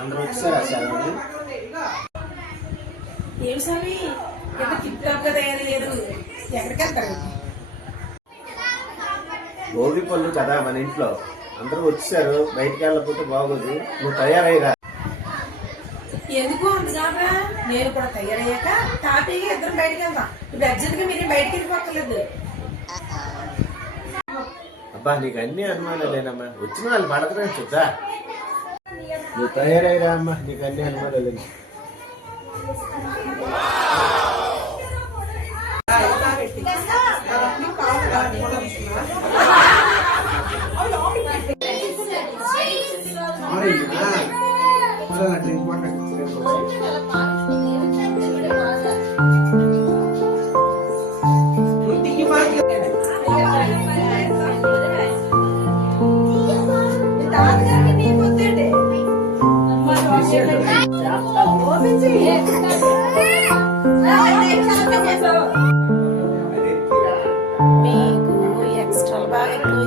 అందరూ వచ్చారా సెలవులు? ఏమి స్వామి ఎంత టిప్ టాప్ గా తయారయ్యారు, ఎక్కడికి వెళ్తారు? భోగి పళ్ళు కదా మన ఇంట్లో, అందరూ వచ్చారు, బయటికి వెళ్ళకపోతే బాగోదు. నువ్వు తయారయ్యరా. ఎందుకు అందుగా నేను కూడా తయారయ్యాక తాపీగా ఇద్దరం బయటకు వెళ్దాం. ఇప్పుడు అర్జెంట్ గా మీరు బయటకి వెళ్ళిపోక్కర్లేదు. అబ్బా నీకు అన్ని అనుమానాలేనమ్మా, వచ్చిన వాళ్ళు పడతారని చూద్దా. నువ్వు తయారయ్యరా అమ్మా, నీకు అన్ని అనుమానాలు. మీకు ఎక్స్ట్రా బాగా ఎక్కువ